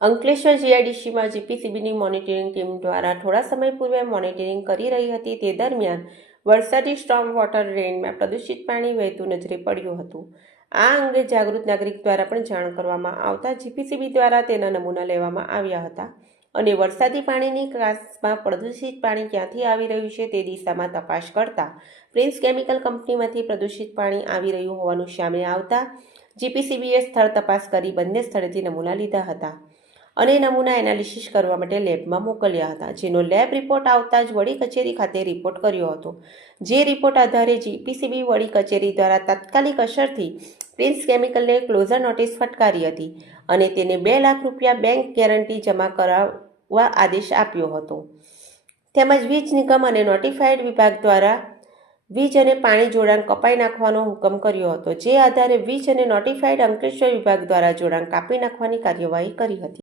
અંકલેશ્વર જીઆઈડીસીમાં જીપીસીબીની monitoring team દ્વારા થોડા સમય પૂર્વે મોનિટરિંગ કરી રહી હતી. તે દરમિયાન વરસાદી સ્ટ્રોંગ વોટર ડ્રેઇનમાં પ્રદૂષિત પાણી વહેતું નજરે પડ્યું હતું. આ અંગે જાગૃત નાગરિક દ્વારા પણ જાણ કરવામાં આવતા જીપીસીબી દ્વારા તેના નમૂના લેવામાં આવ્યા હતા અને વરસાદી પાણીની ક્લાસમાં પ્રદૂષિત પાણી ક્યાંથી આવી રહ્યું છે તે દિશામાં તપાસ કરતા પ્રિન્સ કેમિકલ કંપનીમાંથી પ્રદૂષિત પાણી આવી રહ્યું હોવાનું સામે આવતા જીપીસીબીએ સ્થળ તપાસ કરી બંને સ્થળેથી નમૂના લીધા હતા. અને નમૂના એનાલિસિસ કરવા માટે લેબમાં મોકલ્યા હતા. જેનો લેબ રિપોર્ટ આવતા જ વડી કચેરી ખાતે રિપોર્ટ કર્યો હતો. જે રિપોર્ટ આધારે જીપીસીબી વડી કચેરી દ્વારા તાત્કાલિક અસરથી પ્રિન્સ કેમિકલને ક્લોઝર નોટિસ ફટકારી હતી અને તેને બે લાખ રૂપિયા બેંક ગેરંટી જમા કરાવવા આદેશ આપ્યો હતો. તેમજ વીજ નિગમ અને નોટિફાઈડ વિભાગ દ્વારા વીજ અને પાણી જોડાણ કપાઈ નાખવાનો હુકમ કર્યો હતો. જે આધારે વીજ અને નોટિફાઈડ અંકલેશ્વર વિભાગ દ્વારા જોડાણ કાપી નાખવાની કાર્યવાહી કરી હતી.